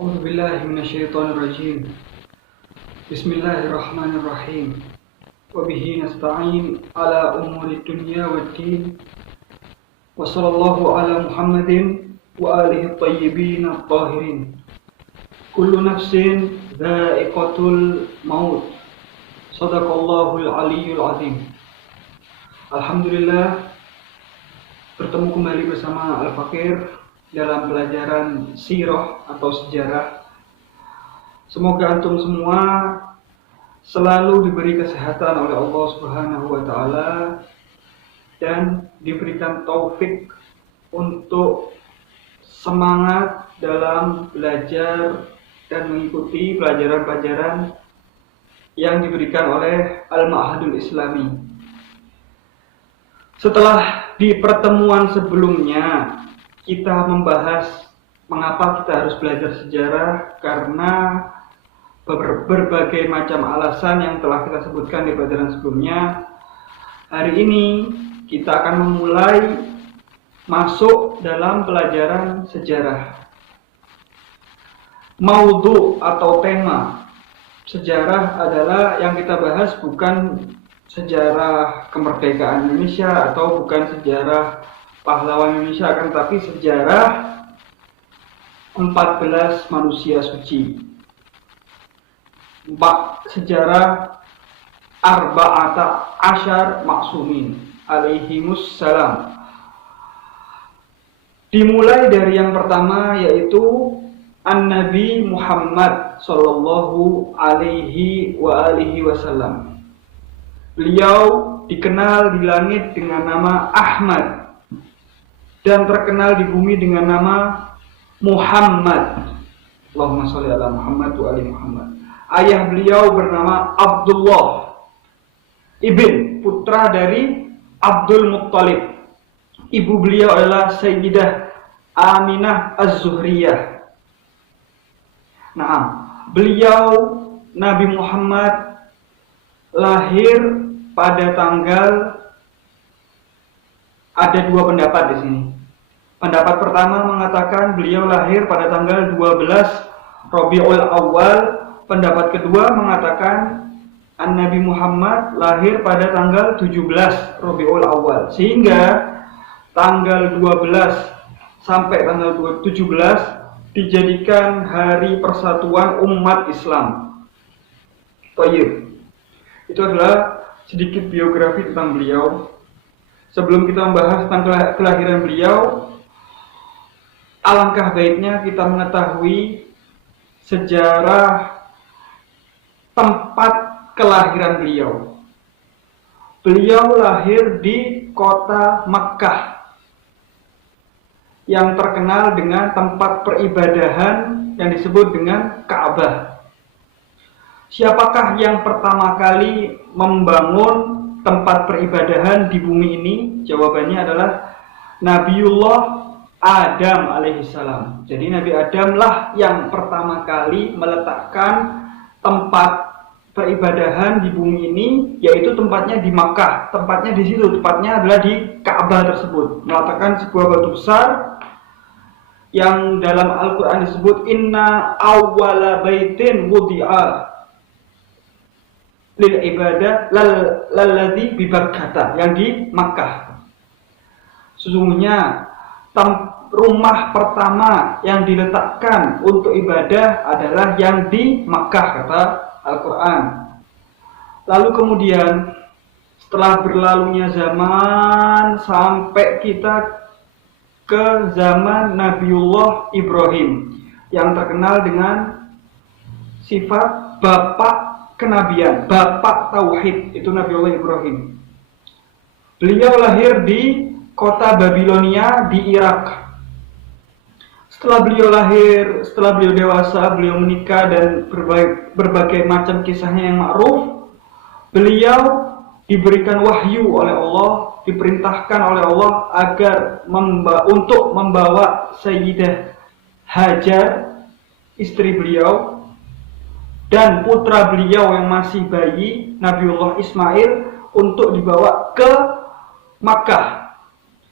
أعوذ بالله من الشيطان الرجيم. بسم الله الرحمن الرحيم. وبه نستعين على أمور الدنيا والدين. وصلى الله على محمد وآله الطيبين الطاهرين. كل نفس ذائقة الموت. صدق الله العلي العظيم. Alhamdulillah, bertemu kembali bersama Al-Fakir dalam pelajaran sirah atau sejarah. Semoga antum semua selalu diberi kesehatan oleh Allah Subhanahu wa taala dan diberikan taufik untuk semangat dalam belajar dan mengikuti pelajaran-pelajaran yang diberikan oleh Al-Ma'hadul Islami. Setelah di pertemuan sebelumnya kita membahas mengapa kita harus belajar sejarah, karena berbagai macam alasan yang telah kita sebutkan di pelajaran sebelumnya. Hari ini kita akan memulai masuk dalam pelajaran sejarah. Maudhu atau tema sejarah adalah yang kita bahas bukan sejarah kemerdekaan Indonesia atau bukan sejarah pahlawan Indonesia, akan tetapi sejarah 14 manusia suci. Sejarah arba'ata asyar maksumin alaihimus salam. Dimulai dari yang pertama, yaitu An-Nabi Muhammad sallallahu alaihi wa alihi wasallam. Beliau dikenal di langit dengan nama Ahmad dan terkenal di bumi dengan nama Muhammad. Allahumma sholli ala Muhammad wa ali Muhammad. Ayah beliau bernama Abdullah, putra dari Abdul Muttalib. Ibu beliau adalah Sayyidah Aminah Az-Zuhriyah. Nah, beliau Nabi Muhammad lahir pada tanggal, ada dua pendapat di sini. Pendapat pertama mengatakan beliau lahir pada tanggal 12 Rabiul Awal. Pendapat kedua mengatakan Nabi Muhammad lahir pada tanggal 17 Rabiul Awal. Sehingga tanggal 12 sampai tanggal 17 dijadikan hari persatuan umat Islam. Thayyib. Itu adalah sedikit biografi tentang beliau. Sebelum kita membahas tentang kelahiran beliau, alangkah baiknya kita mengetahui sejarah tempat kelahiran beliau. Beliau lahir di kota Makkah yang terkenal dengan tempat peribadahan yang disebut dengan Ka'bah. Siapakah yang pertama kali membangun tempat peribadahan di bumi ini? Jawabannya adalah Nabiullah Adam alaihissalam. Jadi Nabi Adam lah yang pertama kali meletakkan tempat peribadahan di bumi ini, yaitu tempatnya di Makkah. Tempatnya di situ, tepatnya adalah di Ka'bah tersebut. Meletakkan sebuah batu besar yang dalam Al-Quran disebut Inna awwala baitin wudi'a lil ibadah lalladzi bi Bakkah, yang di Makkah. Sesungguhnya rumah pertama yang diletakkan untuk ibadah adalah yang di Makkah, kata Al-Quran. Lalu kemudian setelah berlalunya zaman sampai kita ke zaman Nabiullah Ibrahim yang terkenal dengan sifat bapak kenabian, bapak tauhid, itu Nabiullah Ibrahim. Beliau lahir di kota Babilonia di Irak. Setelah beliau lahir, setelah beliau dewasa, beliau menikah dan berbagai macam kisahnya yang ma'ruf. Beliau diberikan wahyu oleh Allah, diperintahkan oleh Allah agar untuk membawa Sayyidah Hajar, istri beliau, dan putra beliau yang masih bayi, Nabiullah Ismail, untuk dibawa ke Makkah.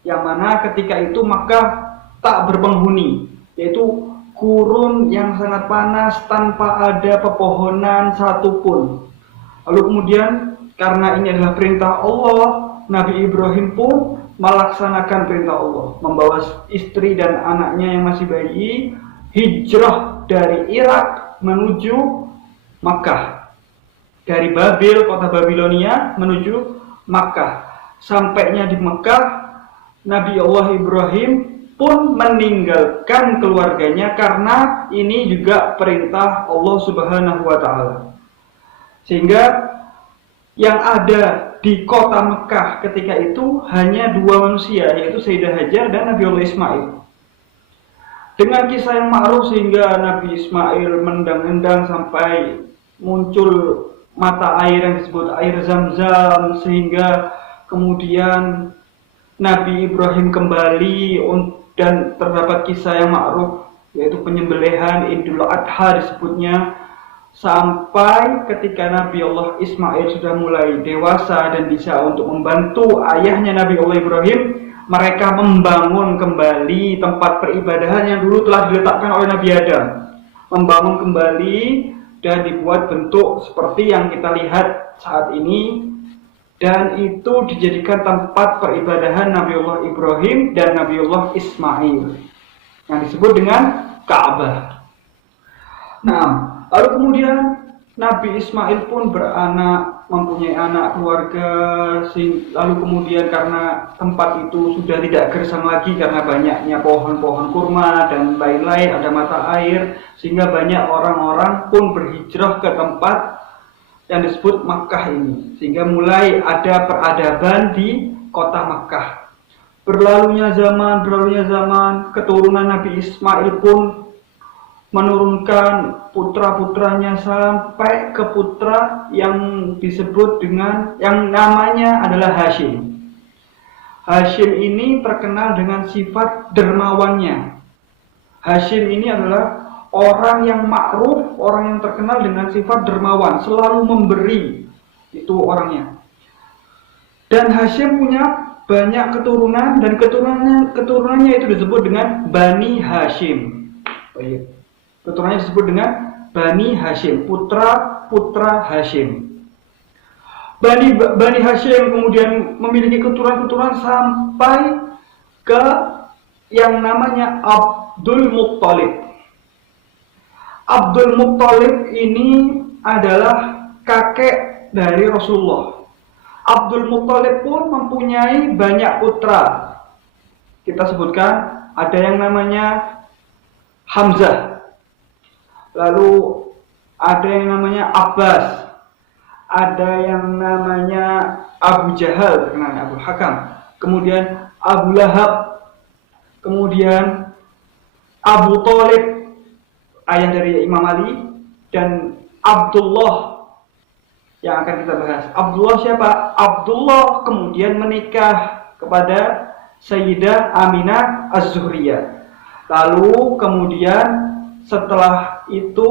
Yang mana ketika itu Makkah tak berpenghuni, yaitu gurun yang sangat panas tanpa ada pepohonan satupun. Lalu kemudian karena ini adalah perintah Allah, Nabi Ibrahim pun melaksanakan perintah Allah, membawa istri dan anaknya yang masih bayi hijrah dari Irak menuju Makkah, dari Babil, kota Babilonia menuju Makkah. Sampainya di Makkah, Nabi Allah Ibrahim pun meninggalkan keluarganya karena ini juga perintah Allah Subhanahu wa taala. Sehingga yang ada di kota Mekah ketika itu hanya dua manusia, yaitu Sayyidah Hajar dan Nabi Allah Ismail. Dengan kisah yang ma'ruf sehingga Nabi Ismail mendang-endang sampai muncul mata air yang disebut air Zam-Zam, sehingga kemudian Nabi Ibrahim kembali dan terdapat kisah yang ma'ruf yaitu penyembelihan Idul Adha disebutnya, sampai ketika Nabi Allah Ismail sudah mulai dewasa dan bisa untuk membantu ayahnya Nabi Allah Ibrahim, mereka membangun kembali tempat peribadahan yang dulu telah diletakkan oleh Nabi Adam. Membangun kembali dan dibuat bentuk seperti yang kita lihat saat ini, dan itu dijadikan tempat peribadahan Nabi Allah Ibrahim dan Nabi Allah Ismail yang disebut dengan Ka'bah. Nah, lalu kemudian Nabi Ismail pun beranak, mempunyai anak, keluarga, lalu kemudian karena tempat itu sudah tidak gersang lagi karena banyaknya pohon-pohon kurma dan lain-lain, ada mata air, sehingga banyak orang-orang pun berhijrah ke tempat yang disebut Makkah ini, sehingga mulai ada peradaban di kota Makkah. Berlalunya zaman, keturunan Nabi Ismail pun menurunkan putra-putranya sampai ke putra yang disebut dengan, yang namanya adalah Hashim. Hashim ini terkenal dengan sifat dermawannya. Hashim ini adalah orang yang ma'ruf, orang yang terkenal dengan sifat dermawan, selalu memberi, itu orangnya. Dan Hashim punya banyak keturunan, dan keturunannya itu disebut dengan Bani Hashim. Keturunannya disebut dengan Bani Hashim, putra Hashim. Bani Hashim kemudian memiliki keturunan sampai ke yang namanya Abdul Muttalib. Abdul Muttalib ini adalah kakek dari Rasulullah. Abdul Muttalib pun mempunyai banyak putra. Kita sebutkan ada yang namanya Hamzah, lalu ada yang namanya Abbas, ada yang namanya Abu Jahal, terkenal Abu Hakam, kemudian Abu Lahab, kemudian Abu Thalib, ayah dari Imam Ali, dan Abdullah yang akan kita bahas. Abdullah siapa? Abdullah kemudian menikah kepada Sayyidah Aminah Az-Zuhriyah. Lalu kemudian setelah itu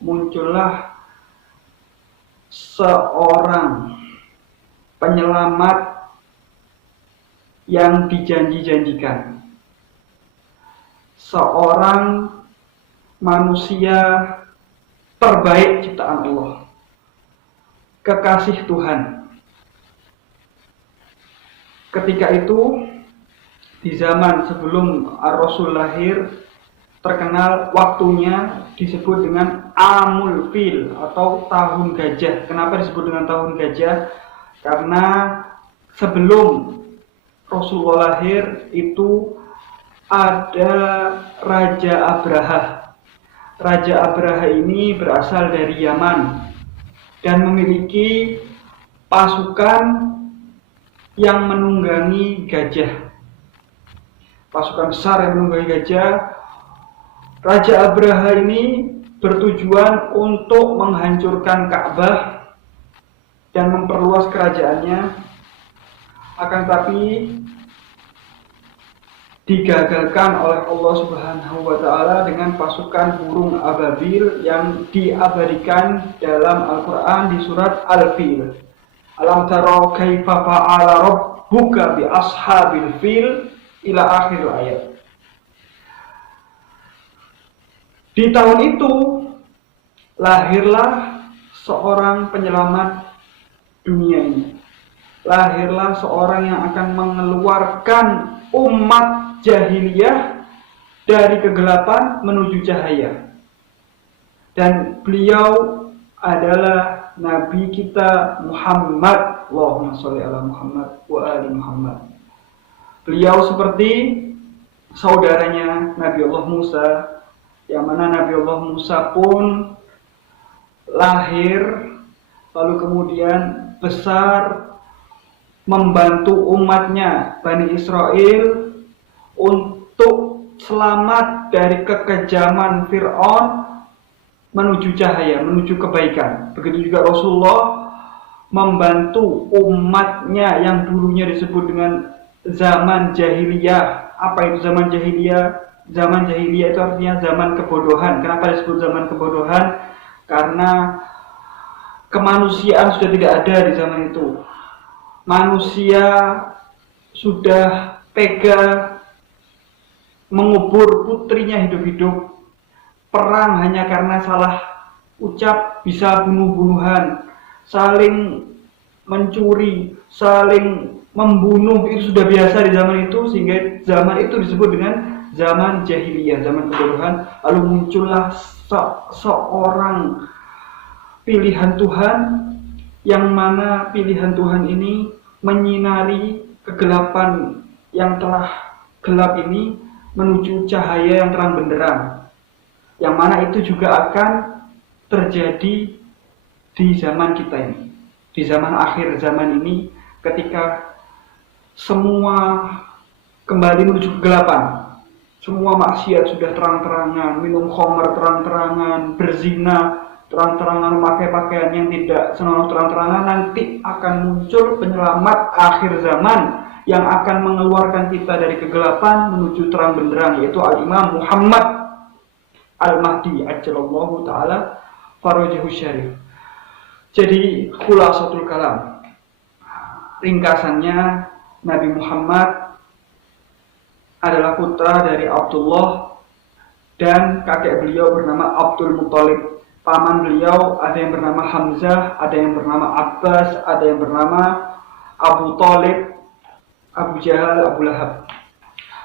muncullah seorang penyelamat yang dijanji-janjikan. Seorang manusia terbaik ciptaan Allah, kekasih Tuhan. Ketika itu, di zaman sebelum Ar-Rasul lahir, terkenal waktunya disebut dengan Amul Fil atau tahun gajah. Kenapa disebut dengan tahun gajah? Karena sebelum Rasulullah lahir itu ada Raja Abraha. Raja Abraha ini berasal dari Yaman dan memiliki pasukan yang menunggangi gajah. Pasukan besar yang menunggangi gajah. Raja Abraha ini bertujuan untuk menghancurkan Ka'bah dan memperluas kerajaannya, akan tapi digagalkan oleh Allah Subhanahu wa taala dengan pasukan burung ababil yang diabadikan dalam Al-Qur'an di surat Al-Fil. Alam tara kaifa fa'ala rabbuka bi ashabil fil ila akhir ayat. Di tahun itu lahirlah seorang penyelamat dunia ini. Lahirlah seorang yang akan mengeluarkan umat jahiliyah dari kegelapan menuju cahaya. Dan beliau adalah Nabi kita Muhammad. Allahumma sholli ala Muhammad wa ali Muhammad. Beliau seperti saudaranya Nabi Allah Musa, yang mana Nabi Allah Musa pun lahir lalu kemudian besar membantu umatnya Bani Israel untuk selamat dari kekejaman Fir'aun menuju cahaya, menuju kebaikan. Begitu juga Rasulullah membantu umatnya yang dulunya disebut dengan zaman jahiliyah. Apa itu zaman jahiliyah? Zaman jahiliyah itu artinya zaman kebodohan. Kenapa disebut zaman kebodohan? Karena kemanusiaan sudah tidak ada di zaman itu. Manusia sudah tega mengubur putrinya hidup-hidup. Perang hanya karena salah ucap bisa bunuh-bunuhan, saling mencuri, saling membunuh, itu sudah biasa di zaman itu, sehingga zaman itu disebut dengan zaman jahiliyah, zaman kebodohan. Lalu muncullah seorang pilihan Tuhan, yang mana pilihan Tuhan ini menyinari kegelapan yang telah gelap ini menuju cahaya yang terang benderang, yang mana itu juga akan terjadi di zaman kita ini, di zaman akhir zaman ini, ketika semua kembali menuju kegelapan. Semua maksiat sudah terang-terangan, minum khamar terang-terangan, berzina terang-terangan, memakai pakaian yang tidak senonoh terang-terangan. Nanti akan muncul penyelamat akhir zaman yang akan mengeluarkan kita dari kegelapan menuju terang benderang, yaitu Al-Imam Muhammad Al-Mahdi ajjalallahu ta'ala farajahu syarif. Jadi khulasatul kalam, ringkasannya, Nabi Muhammad adalah putra dari Abdullah dan kakek beliau bernama Abdul Muthalib. Paman beliau ada yang bernama Hamzah, ada yang bernama Abbas, ada yang bernama Abu Thalib, Abu Jahal, Abu Lahab.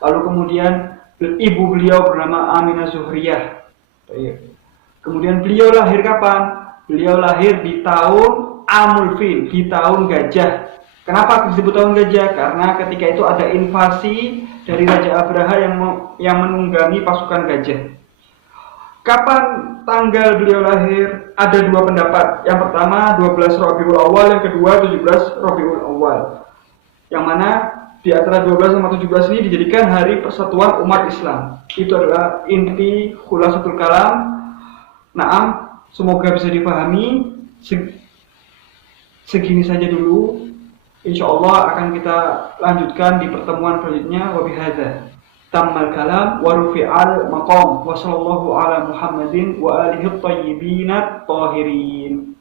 Lalu kemudian ibu beliau bernama Aminah Zuhriyah. Kemudian beliau lahir kapan? Beliau lahir di tahun Amul Fil, di tahun gajah. Kenapa disebut tahun gajah? Karena ketika itu ada invasi dari Raja Abraha yang menunggangi pasukan gajah. Kapan tanggal beliau lahir? Ada dua pendapat. Yang pertama 12 Rabiul Awal, yang kedua 17 Rabiul Awal. Yang mana di antara 12 sama 17 ini dijadikan hari persatuan umat Islam. Itu adalah inti khulasatul kalam. Naam, semoga bisa dipahami. Segini saja dulu. Insyaallah akan kita lanjutkan di pertemuan selanjutnya. Wabihadza tammal kalam wa rufi'al maqam wa sallallahu ala Muhammadin wa alihi at-tayyibin at-tahirin.